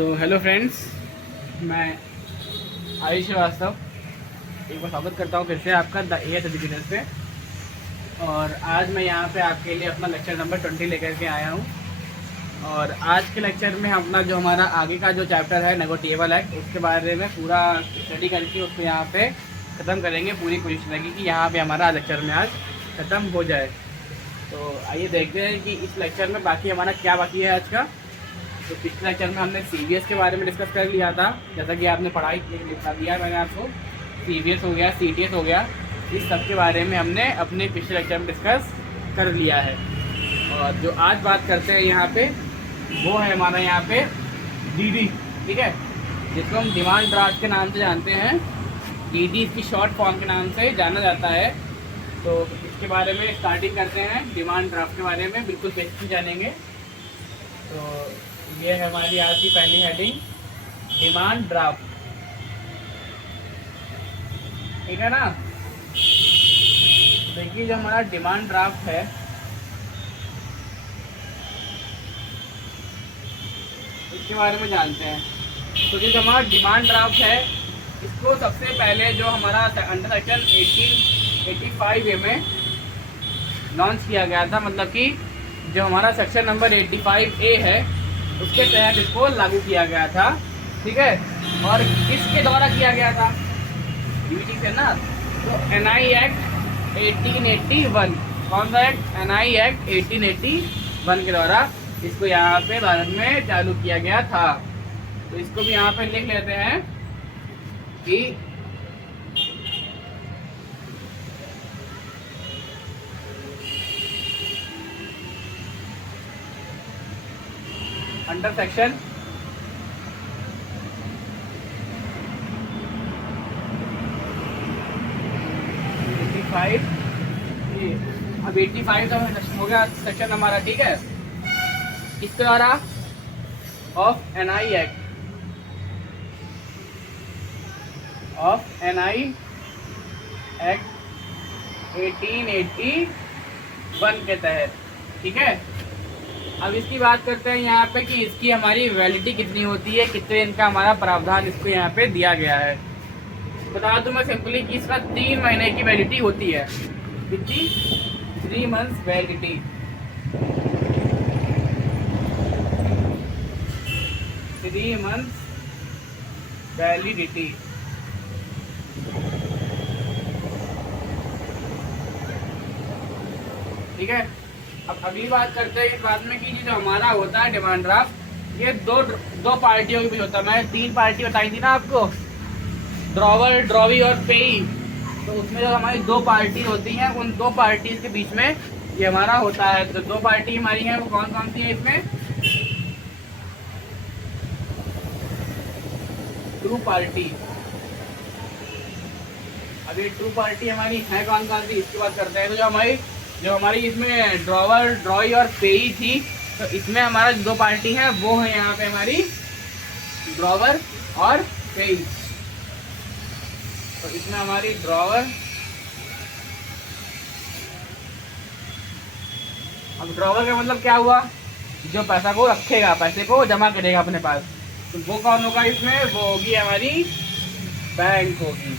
Hello friends, मैं आयुष श्रीवास्तव एक बार स्वागत करता हूँ फिर से आपका द एएस एजुकेटर पे। और आज मैं यहाँ पे आपके लिए अपना लेक्चर नंबर 20 लेकर के आया हूँ। और आज के लेक्चर में हम अपना जो हमारा आगे का जो चैप्टर है नेगोटिएबल एक्ट, उसके बारे में पूरा स्टडी करके उसको यहाँ पे ख़त्म करेंगे। पूरी कोशिश रहेगी कि यहाँ पे हमारा लेक्चर में आज ख़त्म हो जाए। तो आइए देखते हैं कि इस लेक्चर में बाकी हमारा क्या बाकी है आज का। तो पिछले लेक्चर में हमने सीबीएस के बारे में डिस्कस कर लिया था, जैसा कि आपने पढ़ाई लिखा दिया मैंने आपको। सीबीएस हो गया, सीटीएस हो गया, इस सब के बारे में हमने अपने पिछले लेक्चर में डिस्कस कर लिया है। और जो आज बात करते हैं यहाँ पे वो है हमारा यहाँ पे डीडी, ठीक है, जिसको हम डिमांड ड्राफ्ट के नाम से जानते हैं। डीडी इसकी शॉर्ट फॉर्म के नाम से जाना जाता है। तो इसके बारे में स्टार्टिंग करते हैं। डिमांड ड्राफ्ट के बारे में बिल्कुल बेसिक जानेंगे। तो ये है हमारी आज की पहली हेडिंग, डिमांड ड्राफ्ट, ठीक है ना। देखिए जो हमारा डिमांड ड्राफ्ट है, इसके बारे में जानते हैं। तो जो हमारा डिमांड ड्राफ्ट है, इसको सबसे पहले जो हमारा अंडर सेक्शन 1885 में लॉन्च किया गया था। मतलब कि जो हमारा सेक्शन नंबर 85A है उसके तहत इसको लागू किया गया था, ठीक है। और किसके द्वारा किया गया था? डीडी से ना। तो एनआई एक्ट 1881, कौन सा एक्ट? एनआई एक्ट 1881 के द्वारा इसको यहाँ पे भारत में चालू किया गया था। तो इसको भी यहाँ पे लिख लेते हैं कि अंडर सेक्शन 85, अब 85 तो हो गया सेक्शन हमारा, ठीक है। इसके द्वारा ऑफ एनआई एक्ट एक्ट 1881 के तहत, ठीक है। अब इसकी बात करते हैं यहाँ पे कि इसकी हमारी वैलिडिटी कितनी होती है, कितने दिन का हमारा प्रावधान इसको यहाँ पे दिया गया है। बता दूं मैं सिंपली कि इसका 3 महीने की वैलिडिटी होती है। कितनी? 3 मंथ्स वैलिडिटी। 3 मंथ्स वैलिडिटी, ठीक है। अब अगली बात करते हैं इस बात में कि जो हमारा होता है डिमांड ड्राफ्ट, ये दो पार्टियों के बीच होता है। मैंने 3 पार्टी बताई थी ना आपको, ड्रॉवर, ड्रॉवी और पेई। तो उसमें जो हमारी 2 पार्टी होती हैं, उन 2 पार्टी के बीच में ये हमारा होता है। तो 2 पार्टी हमारी हैं, वो कौन कौन सी है इसमें? True party. अब ये ट्रू पार्टी हमारी है कौन कौन सी, इसकी बात करते हैं। तो जो हमारी इसमें ड्रॉवर, ड्रॉई और पेई थी, तो इसमें हमारा 2 पार्टी हैं, वो है यहाँ पे हमारी ड्रॉवर और पेई। तो इसमें हमारी ड्रॉवर, अब ड्रॉवर का मतलब क्या हुआ? जो पैसा को रखेगा, पैसे को जमा करेगा अपने पास। तो वो कौन होगा इसमें? वो होगी हमारी बैंक होगी।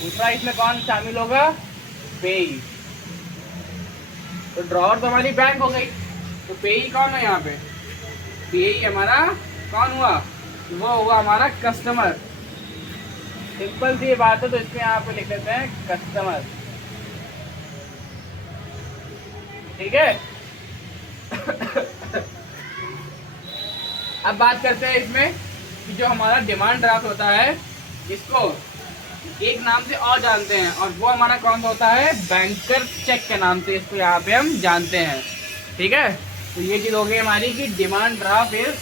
दूसरा इसमें कौन शामिल होगा? पेई। तो ड्रॉवर तो हमारी बैंक हो गई, तो पेई कौन है यहाँ पे? पेई हमारा कौन हुआ? वो हुआ हमारा कस्टमर। सिंपल सी बात है, तो इसको यहाँ पे लिख लेते हैं कस्टमर, ठीक है। अब बात करते हैं इसमें कि जो हमारा डिमांड ड्राफ्ट होता है, इसको एक नाम से और जानते हैं, और वो हमारा कौन सा होता है? बैंकर चेक के नाम से इसको यहाँ पे हम जानते हैं, ठीक है। तो ये चीज हो गई हमारी कि demand draft is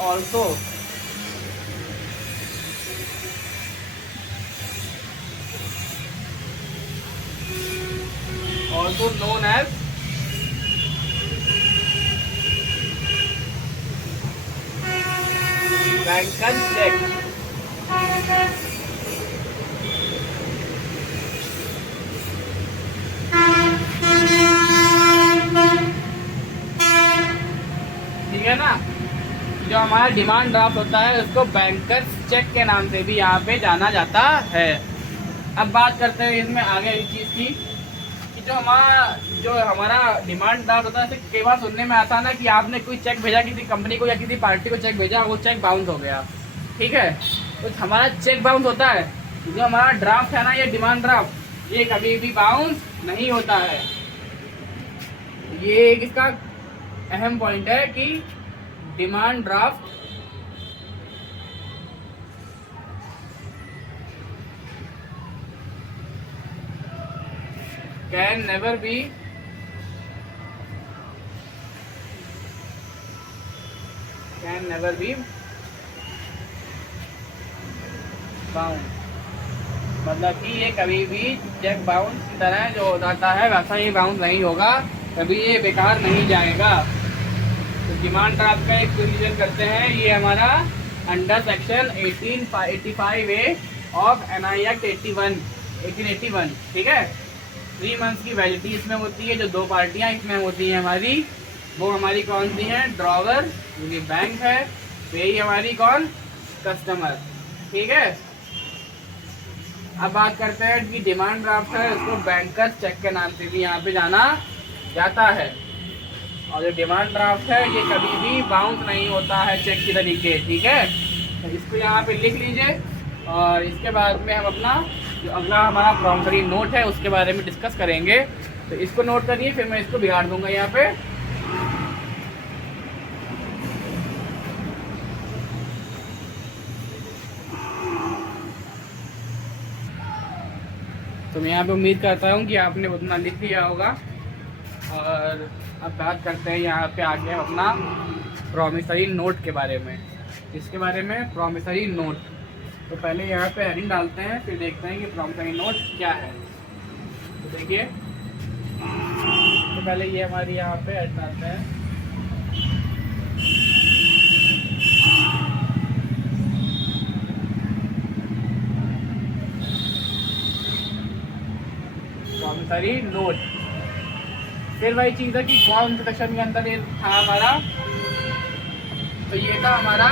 also known as banker cheque. हमारा डिमांड ड्राफ्ट होता है उसको बैंकर्स चेक के नाम से भी यहाँ पे जाना जाता है। अब बात करते हैं इसमें आगे इस चीज़ की कि जो हमारा डिमांड ड्राफ्ट होता है, कई बार सुनने में आता है ना कि आपने कोई चेक भेजा किसी कंपनी को या किसी पार्टी को चेक भेजा, वो चेक बाउंस हो गया, ठीक है। तो हमारा चेक बाउंस होता है, जो हमारा ड्राफ्ट है ना, ये डिमांड ड्राफ्ट, ये कभी भी बाउंस नहीं होता है। ये इसका अहम पॉइंट है कि demand draft can never B bounce, मतलब कि ये कभी भी चेक बाउंस की तरह जो हो जाता है वैसा ये बाउंस नहीं होगा, कभी ये बेकार नहीं जाएगा। तो डिमांड ड्राफ्ट का एक प्रोसीजर करते हैं, ये हमारा under section 1885A of NI act 1881, ठीक है। 3 मंथ्स की वैलिडिटी इसमें होती है। जो 2 पार्टियां इसमें होती हैं हमारी, वो हमारी कौन सी हैं? ड्रॉवर, ये बैंक है, यही हमारी कौन? कस्टमर, ठीक है। अब बात करते हैं कि डिमांड ड्राफ्ट है उसको बैंकर्स चेक के नाम से भी यहाँ पे जाना जाता है। और जो डिमांड ड्राफ्ट है ये कभी भी बाउंस नहीं होता है चेक की तरीके, ठीक है। तो इसको यहाँ पे लिख लीजिए और इसके बाद में हम अपना जो अगला हमारा प्रॉमिसरी नोट है उसके बारे में डिस्कस करेंगे। तो इसको नोट करिए, फिर मैं इसको बिगाड़ दूंगा यहाँ पे। तो मैं यहाँ पे उम्मीद करता हूँ कि आपने उतना लिख लिया होगा। और अब बात करते हैं यहाँ पे आगे हम अपना प्रॉमिसरी नोट के बारे में। इसके बारे में प्रॉमिसरी नोट, तो पहले यहाँ पे हेडिंग डालते हैं, फिर देखते हैं कि प्रॉमिसरी नोट क्या है। तो देखिए, तो पहले ये हमारी यहाँ पे हेड डालते हैं, प्रॉमिसरी नोट। फिर वही चीज़ है कि कौन से सेक्शन के अंदर ये था हमारा, तो ये था हमारा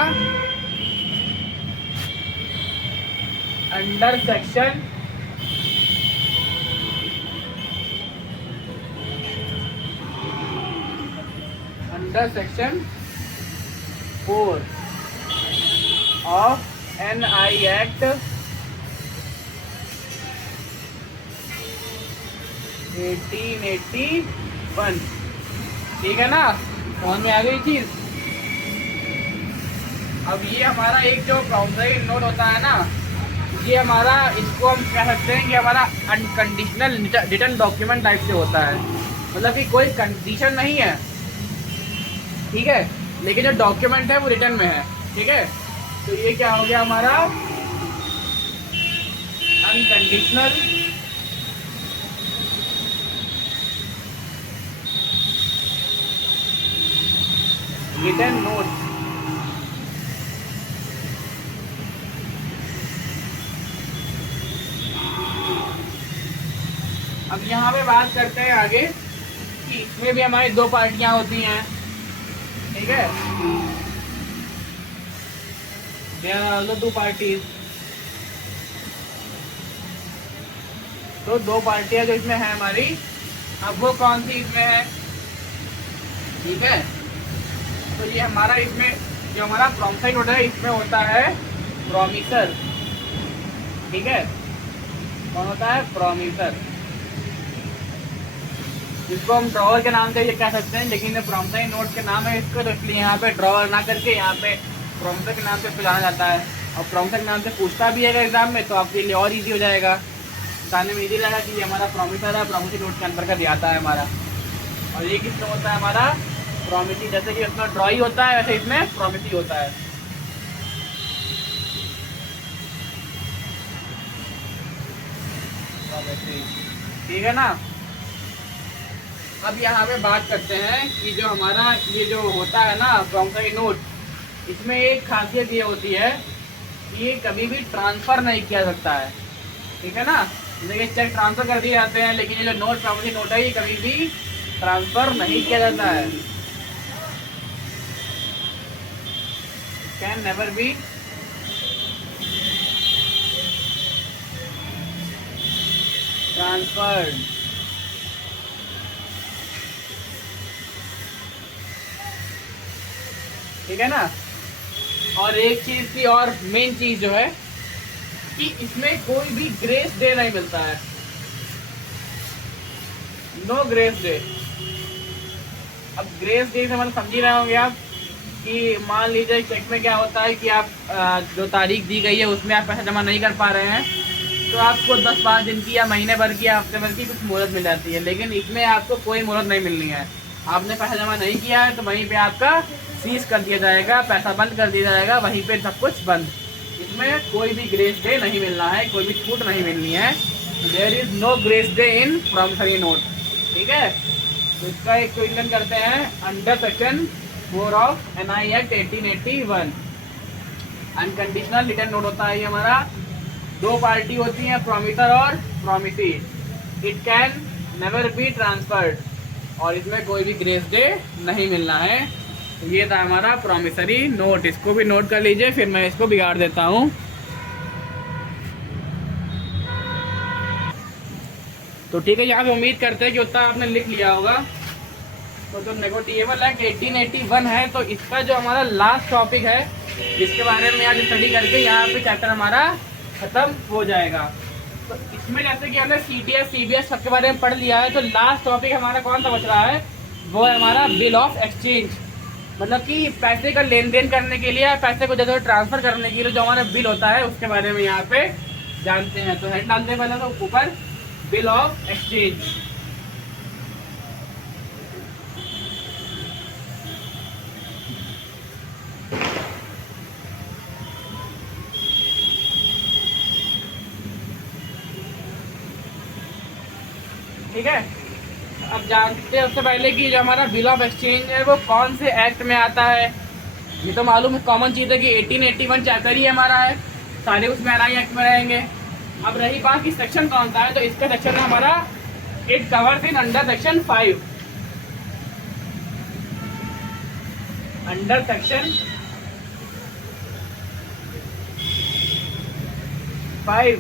under section under section 4 of NI act 1881, ठीक है ना। समझ में आ गई चीज। अब ये हमारा एक जो प्रॉमिसरी नोट होता है ना, ये हमारा, इसको हम कह सकते हैं कि हमारा अनकंडीशनल रिटर्न डॉक्यूमेंट टाइप से होता है। मतलब कि कोई कंडीशन नहीं है, ठीक है, लेकिन जो डॉक्यूमेंट है वो रिटर्न में है, ठीक है। तो ये क्या हो गया हमारा अनकंडीशनल रिटर्न नोट। अब यहाँ पे बात करते हैं आगे कि इसमें भी हमारी 2 पार्टियां होती हैं, ठीक है। There are also 2 parties. तो 2 पार्टियां जो इसमें है हमारी, अब वो कौन सी इसमें है, ठीक है। तो ये हमारा इसमें जो हमारा प्रॉमिसरी नोट है इसमें होता है प्रॉमिसर, ठीक है। कौन होता है? प्रॉमिसर, जिसको हम ड्रॉवर के नाम से ये कह सकते हैं, लेकिन प्रॉमिसरी नोट के नाम है इसको, तो इसलिए यहाँ पे ड्रॉवर ना करके यहाँ पे प्रॉमिसर के नाम से बुलाया जाता है। और प्रॉमिसर के नाम से पूछता भी है एग्जाम में, तो आपके लिए और इजी हो जाएगा, बताने में इजी रहेगा कि ये हमारा प्रॉमिसर है, प्रॉमिसरी नोट के अंदर का आता है हमारा। और ये किसमें होता है हमारा? प्रॉमिसरी। जैसे कि उसमें ड्रॉई होता है वैसे इसमें प्रॉमिसरी होता है। ठीक है ना। अब यहाँ पे बात करते हैं कि जो हमारा ये जो होता है ना प्रॉमिसरी नोट, इसमें एक खासियत ये होती है कि ये कभी भी ट्रांसफ़र नहीं किया सकता है, ठीक है ना। देखिए चेक ट्रांसफ़र कर दिए जाते हैं, लेकिन ये जो नोट प्रॉमिसरी नोट है ये कभी भी ट्रांसफ़र नहीं किया जाता है। Can never be transferred. ठीक है ना। और एक चीज की और मेन चीज जो है कि इसमें कोई भी ग्रेस डे नहीं मिलता है, नो ग्रेस डे। अब ग्रेस डे से मतलब समझ ही रहे होंगे आप कि मान लीजिए चेक में क्या होता है कि आप जो तारीख दी गई है उसमें आप पैसा जमा नहीं कर पा रहे हैं तो आपको 10-12 दिन की या महीने भर की या हफ्ते भर की कुछ मोहलत मिल जाती है, लेकिन इसमें आपको कोई मोहलत नहीं मिलनी है। आपने पैसा जमा नहीं किया है तो वहीं पे आपका सीज कर दिया जाएगा, पैसा बंद कर दिया जाएगा, वहीं पे सब कुछ बंद। इसमें कोई भी ग्रेस डे नहीं मिलना है, कोई भी छूट नहीं मिलनी है। There is no grace day in promissory note. ठीक है, तो इसका एक क्वेश्चन करते हैं under section 4 of NI act 1881। Unconditional written note होता है ये हमारा, दो पार्टी होती है प्रॉमिसर और promisee. It can never be transferred और इसमें कोई भी ग्रेस डे नहीं मिलना है। तो ये था हमारा प्रॉमिसरी नोट, इसको भी नोट कर लीजिए, फिर मैं इसको बिगाड़ देता हूँ। तो ठीक है, यहाँ पे उम्मीद करते हैं कि उतना आपने लिख लिया होगा। तो जो नेगोटिएबल एक्ट 1881 है तो इसका जो हमारा लास्ट टॉपिक है जिसके बारे में आज स्टडी करके यहाँ पे चैप्टर हमारा खत्म हो जाएगा। तो इसमें जैसे कि हमने CTS CBS सबके बारे में पढ़ लिया है, तो लास्ट टॉपिक हमारा कौन सा बच रहा है, वो है हमारा बिल ऑफ एक्सचेंज। मतलब कि पैसे का लेन देन करने के लिए, पैसे को जैसे ट्रांसफर करने के लिए जो हमारा बिल होता है उसके बारे में यहाँ पे जानते हैं। तो हेड डालते हैं पहले तो ऊपर बिल ऑफ एक्सचेंज। ठीक है, अब जानते हैं उससे पहले कि जो हमारा बिल ऑफ एक्सचेंज है वो कौन से एक्ट में आता है। ये तो मालूम है, कॉमन चीज़ है कि 1881 चैप्टर ही हमारा है, सारे उसमें NI एक्ट में रहेंगे। अब रही बात कि सेक्शन कौन सा है, तो इसका सेक्शन है हमारा, it covers in under section 5। Under section 5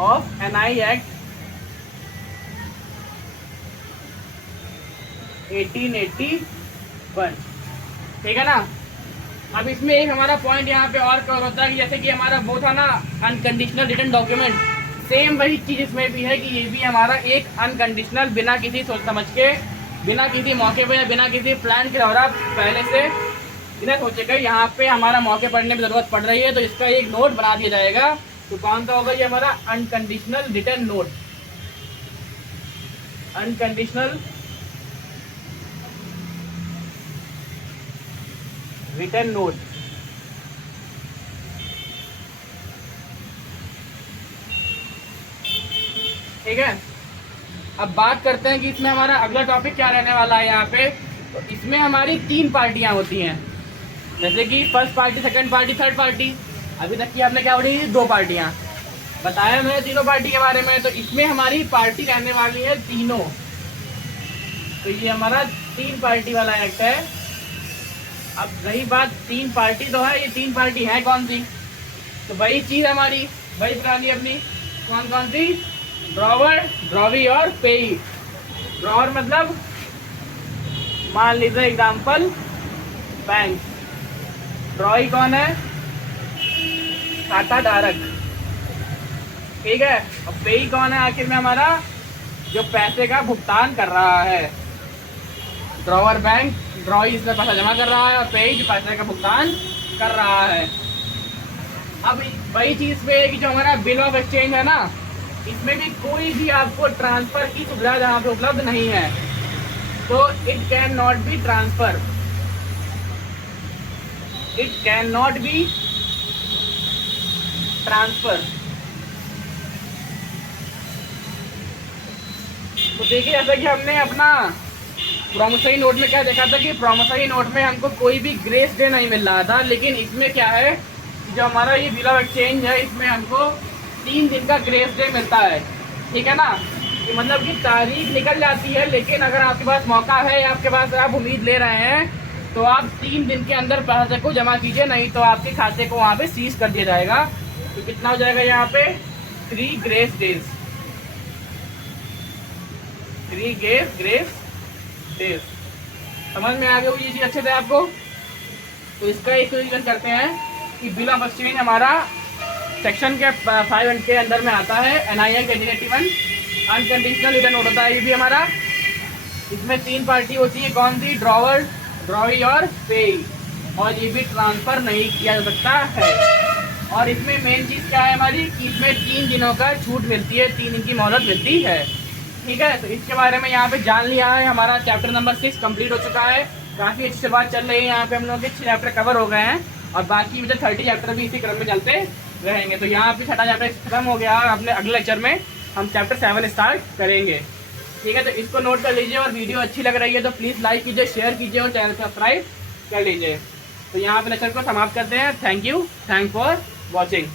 of NI act 1881। ठीक है ना। अब इसमें एक हमारा पॉइंट यहाँ पे और कवर होता है कि जैसे कि हमारा वो था ना अनकंडीशनल रिटर्न डॉक्यूमेंट, सेम वही चीज़ इसमें भी है कि ये भी हमारा एक अनकंडीशनल, बिना किसी सोच समझ के, बिना किसी मौके पे या बिना किसी प्लान के द्वारा पहले से बिना सोचे के यहाँ पे हमारा मौके पड़ने की ज़रूरत पड़ रही है तो इसका एक नोट बना दिया जाएगा। तो कौन सा होगा ये हमारा unconditional written note. Unconditional written note. ठीक है, अब बात करते हैं कि इसमें हमारा अगला टॉपिक क्या रहने वाला है। यहाँ पे तो इसमें हमारी 3 पार्टियां होती हैं, जैसे कि first party, second party, third party. अभी तक की आपने क्या पढ़ी, 2 पार्टियां बताया मैंने तीनों पार्टी के बारे में। तो इसमें हमारी पार्टी रहने वाली है तीनों। तो ये हमारा 3 पार्टी वाला एक्ट है। अब रही बात 3 पार्टी तो है, ये 3 पार्टी है कौन सी, तो वही चीज़ हमारी वही पुरानी अपनी, कौन कौन सी, ड्रॉवर, ड्रॉवी और पेई। ड्रॉवर मतलब मान लीजिए एग्जाम्पल बैंक। ड्रॉई कौन है, खाता धारक। ठीक है, और पेई कौन है आखिर में हमारा, जो पैसे का भुगतान कर रहा है। ड्रॉवर बैंक, ड्रॉई इसमें पैसा जमा कर रहा है और पेई जो पैसे का भुगतान कर रहा है। अब वही चीज़ पे है कि जो हमारा बिल ऑफ एक्सचेंज है ना, इसमें भी कोई भी आपको ट्रांसफ़र की सुविधा जहाँ पे उपलब्ध नहीं है, तो it can not be transfer. It can not be transfer. तो देखिए, जैसा कि हमने अपना प्रॉमिसरी नोट में क्या देखा था कि प्रॉमिसरी नोट में हमको कोई भी ग्रेस डे नहीं मिल रहा था, लेकिन इसमें क्या है, जो हमारा ये बिल ऑफ एक्सचेंज है इसमें हमको 3 दिन का ग्रेस डे मिलता है। ठीक है ना, कि मतलब कि तारीख निकल जाती है, लेकिन अगर आपके पास मौका है, आपके पास आप उम्मीद ले रहे हैं तो आप 3 दिन के अंदर पैसे को जमा कीजिए, नहीं तो आपके खाते को वहाँ पे सीज कर दिया जाएगा। तो कितना हो जाएगा यहाँ पे 3 ग्रेस डेज, 3 ग्रेस डेज। समझ में आ गई ये चीज़ अच्छे से आपको। तो इसका एक रीजन करते हैं कि बिल ऑफ एक्सचेंज हमारा सेक्शन के 5 के अंदर में आता है। NII के 81 अनकंडीशनल रिटर्न नोट होता है ये भी हमारा। इसमें 3 पार्टी होती है, कौन सी? ड्रॉवर, ड्रॉवी और पेई। और ये भी ट्रांसफ़र नहीं किया जा सकता है। और इसमें मेन चीज़ क्या है हमारी कि इसमें 3 दिनों का छूट मिलती है, 3 दिन की मोहलत मिलती है। ठीक है, तो इसके बारे में यहाँ पे जान लिया है। हमारा चैप्टर नंबर 6 कंप्लीट हो चुका है। काफ़ी अच्छी से बात चल रही है। यहाँ पे हम लोग के 6 चैप्टर कवर हो गए हैं और बाकी मुझे 30 चैप्टर भी इसी क्रम में चलते रहेंगे। तो यहाँ पे 6ठा चैप्टर खत्म हो गया और अपने अगले लेक्चर में हम चैप्टर 7 स्टार्ट करेंगे। ठीक है, तो इसको नोट कर लीजिए। और वीडियो अच्छी लग रही है तो प्लीज़ लाइक कीजिए, शेयर कीजिए और चैनल सब्सक्राइब कर लीजिए। तो यहाँ पे लेक्चर को समाप्त करते हैं। Thank you, thanks for watching.